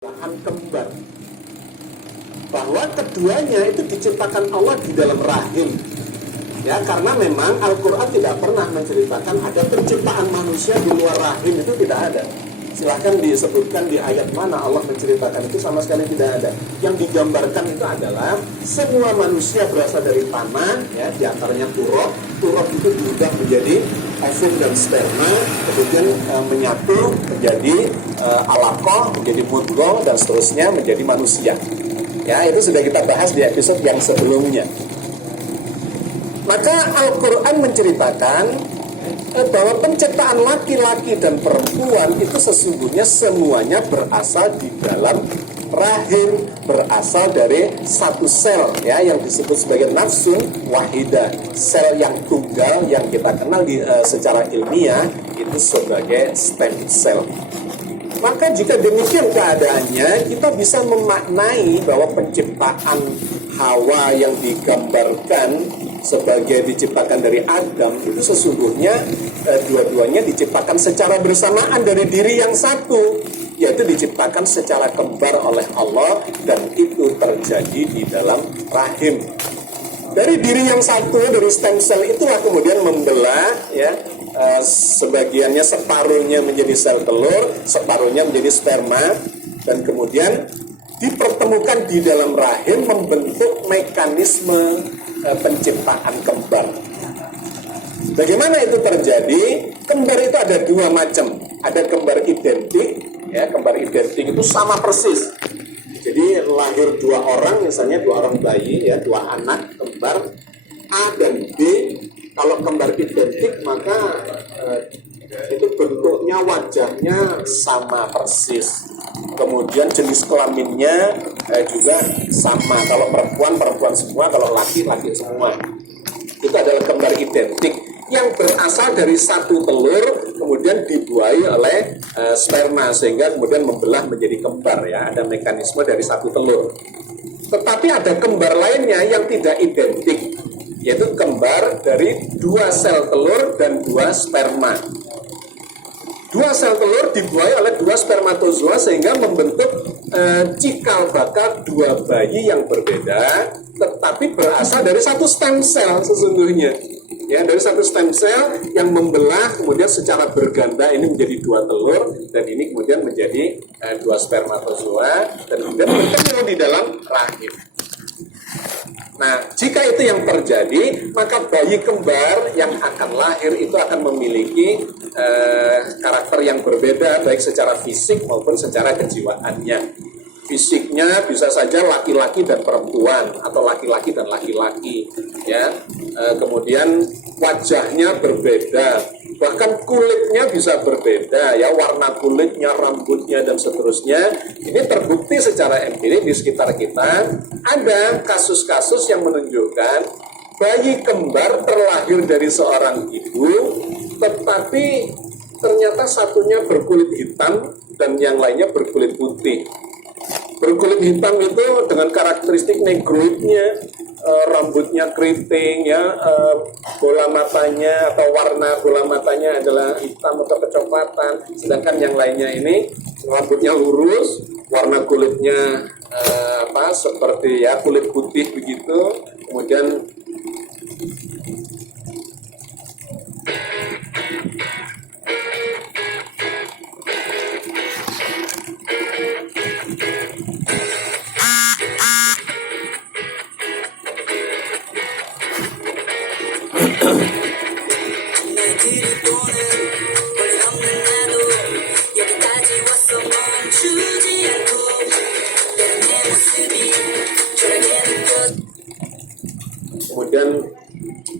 Lahan kembar, bahwa keduanya itu diciptakan Allah di dalam rahim. Ya, karena memang Al-Quran tidak pernah menceritakan ada penciptaan manusia di luar rahim, itu tidak ada. Silahkan disebutkan di ayat mana Allah menceritakan itu, sama sekali tidak ada. Yang digambarkan itu adalah semua manusia berasal dari tanah, ya, diantaranya turab. Turab itu berubah menjadi ovum dan sperma, kemudian menyatu menjadi alaqah, menjadi mudghah, dan seterusnya menjadi manusia. Ya, itu sudah kita bahas di episode yang sebelumnya. Maka Al-Quran menceritakan bahwa penciptaan laki-laki dan perempuan itu sesungguhnya semuanya berasal di dalam rahim, berasal dari satu sel, ya, yang disebut sebagai nafsun wahidah, sel yang tunggal yang kita kenal secara ilmiah itu sebagai stem cell. Maka jika demikian keadaannya, kita bisa memaknai bahwa penciptaan Hawa yang digambarkan sebagai diciptakan dari Adam itu sesungguhnya dua-duanya diciptakan secara bersamaan dari diri yang satu, yaitu diciptakan secara kembar oleh Allah, dan itu terjadi di dalam rahim. Dari diri yang satu, dari stem cell itulah kemudian membelah, ya, sebagiannya, separuhnya menjadi sel telur, separuhnya menjadi sperma, dan kemudian dipertemukan di dalam rahim membentuk mekanisme penciptaan kembar. Bagaimana itu terjadi? Kembar itu ada dua macam. Ada kembar identik, ya, kembar identik itu sama persis. Jadi lahir dua orang, misalnya dua orang bayi, ya, dua anak kembar A dan B. Kalau kembar identik maka itu bentuknya, wajahnya sama persis. Kemudian jenis kelaminnya juga sama. Kalau perempuan semua, kalau laki semua. Itu adalah kembar identik yang berasal dari satu telur, kemudian dibuahi oleh sperma, sehingga kemudian membelah menjadi kembar, ya. Ada mekanisme dari satu telur. Tetapi ada kembar lainnya yang tidak identik, yaitu kembar dari dua sel telur dan dua sperma. Dua sel telur dibuahi oleh dua spermatozoa sehingga membentuk cikal bakal dua bayi yang berbeda, tetapi berasal dari satu stem cell sesungguhnya. Ya, dari satu stem cell yang membelah kemudian secara berganda ini menjadi dua telur, dan ini kemudian menjadi dua spermatozoa, dan kemudian bertemu di dalam rahim. Nah, jika itu yang terjadi, maka bayi kembar yang akan lahir itu akan memiliki karakter yang berbeda, baik secara fisik maupun secara kejiwaannya. Fisiknya bisa saja laki-laki dan perempuan, atau laki-laki dan laki-laki, ya. Kemudian wajahnya berbeda, bahkan kulitnya bisa berbeda, ya, warna kulitnya, rambutnya, dan seterusnya. Ini terbukti secara empirik di sekitar kita. Ada kasus-kasus yang menunjukkan bayi kembar terlahir dari seorang ibu, tetapi ternyata satunya berkulit hitam dan yang lainnya berkulit putih. Berkulit hitam itu dengan karakteristik negroidnya, rambutnya keriting, ya, bola matanya atau warna bola matanya adalah hitam atau kecoklatan, sedangkan yang lainnya ini rambutnya lurus, warna kulitnya seperti, ya, kulit putih begitu. Kemudian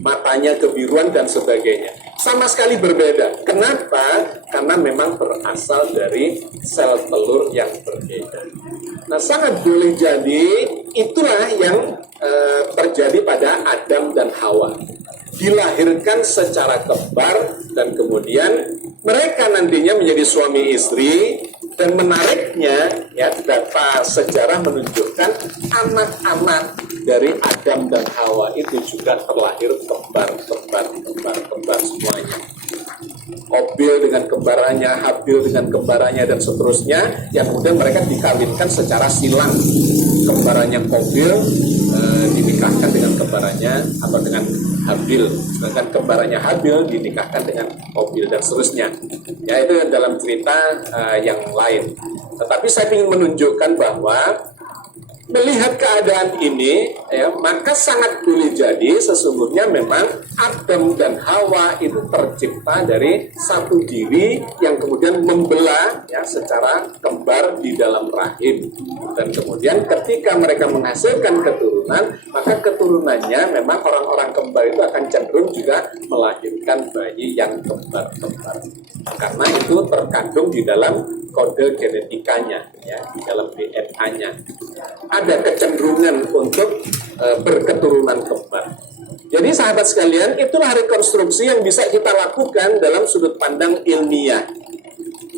matanya kebiruan dan sebagainya. Sama sekali berbeda. Kenapa? Karena memang berasal dari sel telur yang berbeda. Nah, sangat boleh jadi itulah yang terjadi pada Adam dan Hawa. Dilahirkan secara kembar, dan kemudian mereka nantinya menjadi suami istri. Dan menariknya, ya, data sejarah menunjukkan anak-anak dari Adam dan Hawa itu juga terlahir kembar semuanya. Qabil dengan kembarannya, Habil dengan kembarannya, dan seterusnya, yang kemudian mereka dikawinkan secara silang. Kembarannya Qabil dinikahkan dengan kembarannya atau dengan Habil, sedangkan kembarannya Habil dinikahkan dengan Qabil, dan seterusnya. Ya, itu dalam cerita yang lain. Tetapi saya ingin menunjukkan bahwa melihat keadaan ini, ya, maka sangat boleh jadi sesungguhnya memang Adam dan Hawa itu tercipta dari satu diri yang kemudian membelah, ya, secara kembar di dalam rahim. Dan kemudian ketika mereka menghasilkan keturunan, maka keturunannya memang orang-orang kembar itu akan cenderung juga melahirkan bayi yang kembar-kembar. Karena itu terkandung di dalam kode genetikanya, ya, di dalam DNA-nya. Ada kecenderungan untuk berketurunan kembar. Jadi sahabat sekalian, itulah rekonstruksi yang bisa kita lakukan dalam sudut pandang ilmiah.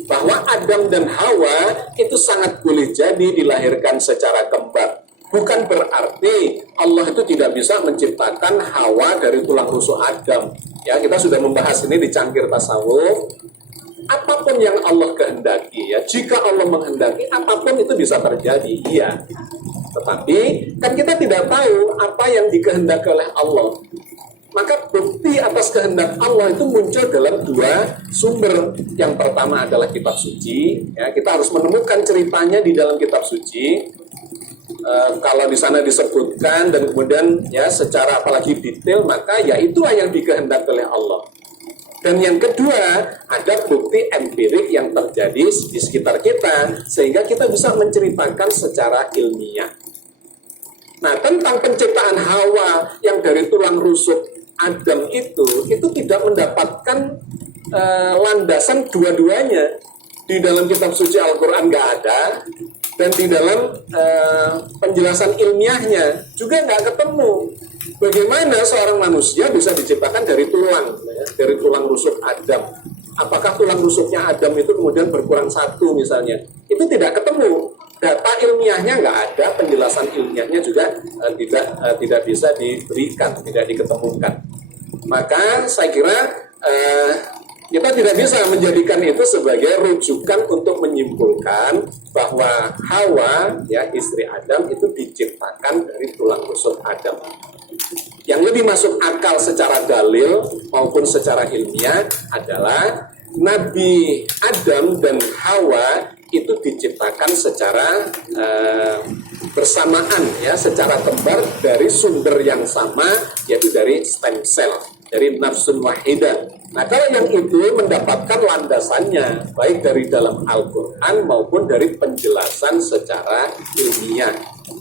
Bahwa Adam dan Hawa itu sangat boleh jadi dilahirkan secara kembar. Bukan berarti Allah itu tidak bisa menciptakan Hawa dari tulang rusuk Adam. Ya, kita sudah membahas ini di cangkir tasawuf. Apapun yang Allah kehendaki, ya, jika Allah menghendaki, apapun itu bisa terjadi, iya. Tetapi kan kita tidak tahu apa yang dikehendaki oleh Allah. Maka bukti atas kehendak Allah itu muncul dalam dua sumber. Yang pertama adalah kitab suci. Ya, kita harus menemukan ceritanya di dalam kitab suci. Kalau di sana disebutkan dan kemudian ya secara apalagi detail, maka ya itulah yang dikehendaki oleh Allah. Dan yang kedua, ada bukti empirik yang terjadi di sekitar kita, sehingga kita bisa menceritakan secara ilmiah. Nah, tentang penciptaan Hawa yang dari tulang rusuk Adam itu tidak mendapatkan landasan dua-duanya. Di dalam kitab suci Al-Quran nggak ada, dan di dalam penjelasan ilmiahnya juga nggak ketemu. Bagaimana seorang manusia bisa diciptakan dari tulang, ya, dari tulang rusuk Adam? Apakah tulang rusuknya Adam itu kemudian berkurang satu misalnya? Itu tidak ketemu. Data ilmiahnya nggak ada, penjelasan ilmiahnya juga tidak bisa diberikan, tidak diketemukan. Maka saya kira kita tidak bisa menjadikan itu sebagai rujukan untuk menyimpulkan bahwa Hawa, ya, istri Adam itu diciptakan dari tulang rusuk Adam. Yang lebih masuk akal secara dalil maupun secara ilmiah adalah Nabi Adam dan Hawa itu diciptakan secara bersamaan, ya, secara kembar dari sumber yang sama, yaitu dari stem cell, dari nafsun wahidah. Nah, kalau yang itu mendapatkan landasannya baik dari dalam Al-Quran maupun dari penjelasan secara ilmiah.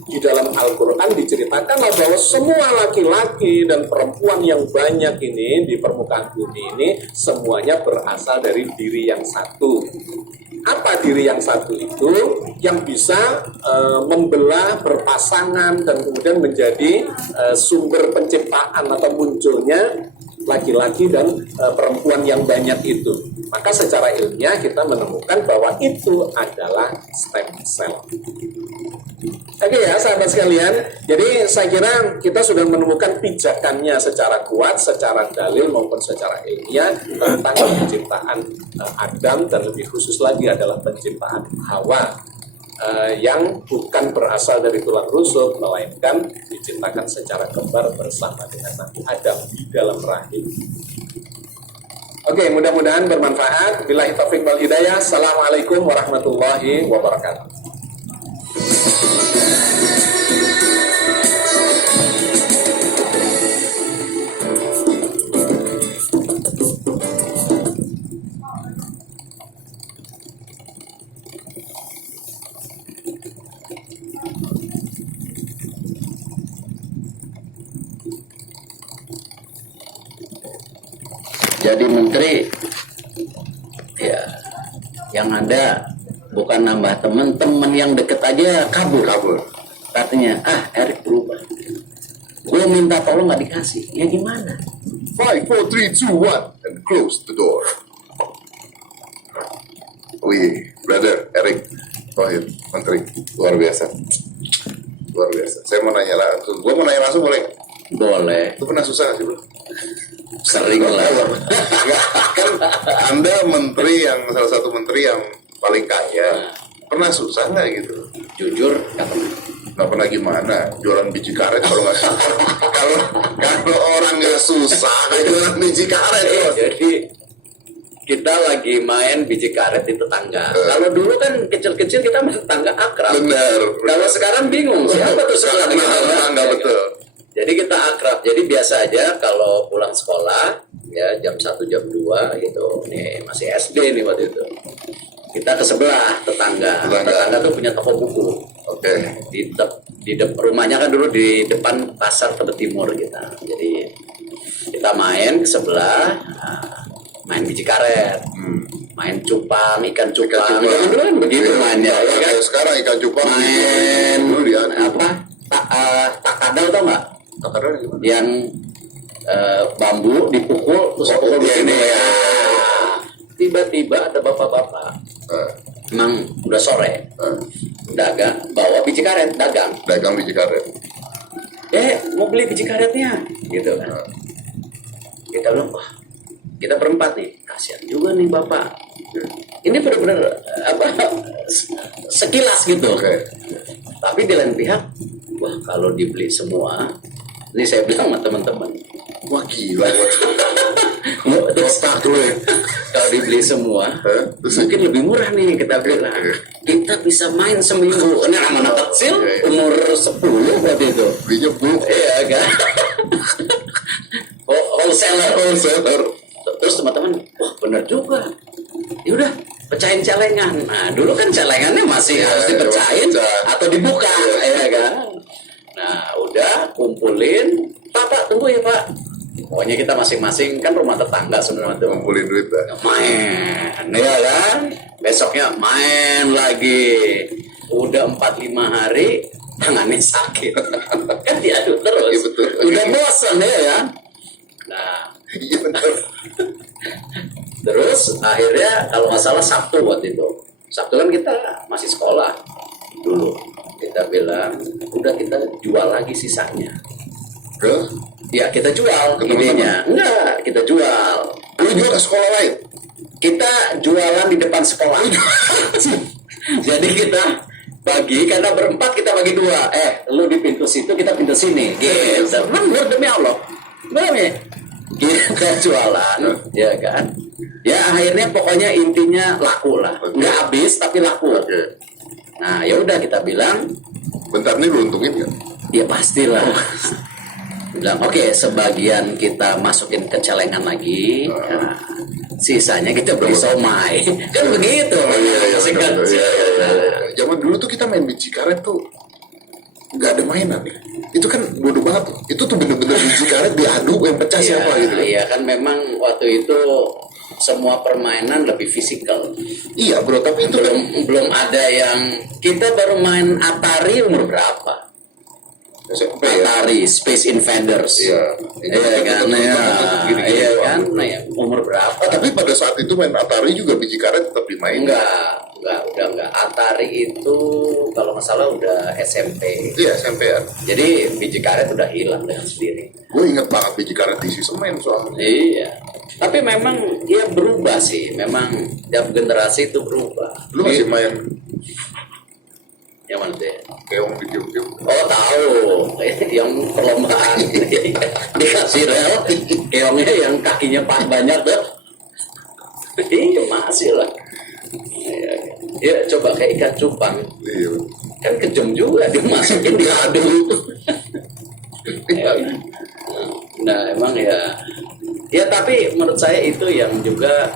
Di dalam Al-Quran diceritakanlah bahwa semua laki-laki dan perempuan yang banyak ini di permukaan bumi ini semuanya berasal dari diri yang satu. Apa diri yang satu itu? Yang bisa membelah, berpasangan, dan kemudian menjadi sumber penciptaan atau munculnya laki-laki dan perempuan yang banyak itu. Maka secara ilmiah kita menemukan bahwa itu adalah stem cell. Oke ya sahabat sekalian, jadi saya kira kita sudah menemukan pijakannya secara kuat, secara dalil maupun secara ilmiah tentang penciptaan Adam, dan lebih khusus lagi adalah penciptaan Hawa yang bukan berasal dari tulang rusuk, melainkan diciptakan secara kembar bersama dengan Nabi Adam di dalam rahim. Oke, mudah-mudahan bermanfaat. Billahi taufiq wal hidayah. Assalamualaikum warahmatullahi wabarakatuh. Jadi menteri, ya, yang ada bukan nambah teman yang deket aja kabur. Katanya, Erik berubah. Gue minta tolong nggak dikasih, ya gimana? 5, 4, 3, 2, 1 and close the door. Wih, brother Erik Thohir, menteri, luar biasa. Luar biasa. Saya mau nanya langsung. Gue mau nanya langsung boleh? Boleh. Lu pernah susah nggak sih, bro? Sering lah. Enggak, kan Anda menteri yang salah satu menteri yang paling kaya. Pernah susah nggak gitu? Jujur, nggak pernah. Nggak pernah gimana? Jualan biji karet kalau nggak susah. kalau orang nggak susah, kayak jualan biji karet. Bos. Jadi kita lagi main biji karet di tetangga. Kalau dulu kan kecil-kecil kita main tetangga akrab. Benar. Kalau sekarang bingung siapa tuh sebelah Nggak kenal tetangga, betul. Jadi kita akrab. Jadi biasa aja kalau pulang sekolah ya jam 1 jam 2 gitu. Nih masih SD nih waktu itu. Kita ke sebelah tetangga. Tetangga tuh punya toko buku. Oke. Di rumahnya kan dulu di depan pasar Tebet Timur kita. Jadi kita main ke sebelah, main biji karet, main cupang, ikan cupang. Dulu kan begitu mainnya. Ya kan? Sekarang ikan cupang Main dulu dia apa? Tak kadal tau nggak? Yang bambu dipukul terus pukul begini ya. Tiba-tiba ada bapak-bapak. Emang udah sore. Dagang, bawa biji karet, dagang biji karet. mau beli biji karetnya gitu kan. Kita bilang, wah kita berempat nih, kasihan juga nih bapak, ini benar-benar sekilas gitu. Tapi di lain pihak, wah kalau dibeli semua, ini saya bilang sama teman-teman, Wah gila. terus kalau dibeli semua mungkin lebih murah nih, kita bilang kita bisa main seminggu. Ini anak kecil umur 10 waktu itu Belinya bulk. iya kan. wholesaler. Terus teman-teman, wah benar juga, yaudah pecahin celengan. Nah dulu kan celengannya masih harus dipecahin atau dibuka ya kan. Nah udah kumpulin, Pak tunggu ya Pak. Pokoknya kita masing-masing kan rumah tetangga semua tuh. Ngumpulin duit ya. Main, ya kan? Besoknya main lagi. Udah 4-5 hari tangannya sakit. Kan diaduk terus. Iya, betul. Udah bosan ya kan? Nah, Iya benar. terus akhirnya kalau nggak salah Sabtu waktu itu. Sabtu kan kita masih sekolah dulu. Kita bilang, udah kita jual lagi sisanya. Ya kita jual idenya. Enggak, kita jual. Lu jual ke sekolah lain? Kita jualan di depan sekolah. Jadi kita bagi, karena berempat kita bagi 2. Lu di pintu situ, kita pintu sini. Gitu. Benar demi Allah. Benar ya? Kita jualan, ya kan? Ya akhirnya pokoknya intinya laku lah. Nggak habis tapi laku. Nah ya udah kita bilang, Bentar nih lu untungin nggak? ya pastilah. Bilang oke, sebagian kita masukin ke celengan lagi, nah, sisanya kita beli somai. Kan begitu. Masih kecil. Zaman dulu tuh kita main biji karet tuh nggak ada mainan ya. Itu kan bodoh banget tuh. Itu tuh bener-bener biji karet diadu yang pecah siapa gitu. Iya kan memang waktu itu semua permainan lebih fisikal. Iya bro, tapi itu kan Belum ada yang, kita baru main Atari umur berapa? SMP ya. Atari, Space Invaders. Iya. Iya kan, Gini-gini iya doang. kan, nah ya umur berapa? Tapi pada saat itu main Atari juga biji karet tetap dimain. Udah enggak. Atari itu kalau nggak salah udah SMP. Iya SMP ya. Jadi biji karet udah hilang dengan sendiri. Gue inget banget biji karet diisi semen soalnya. Iya. Tapi memang dia berubah sih. Memang tiap generasi itu berubah. Lu masih main Yang mana tuh ya? keong di game-game? Oh tahu, yang perlombaan dikasih rel, keongnya yang kakinya banyak tuh. Iya masih lah. Ya coba kayak ikan cupang, Iya. kan kejam juga dimasukin diaduk. Nah emang ya tapi menurut saya itu yang juga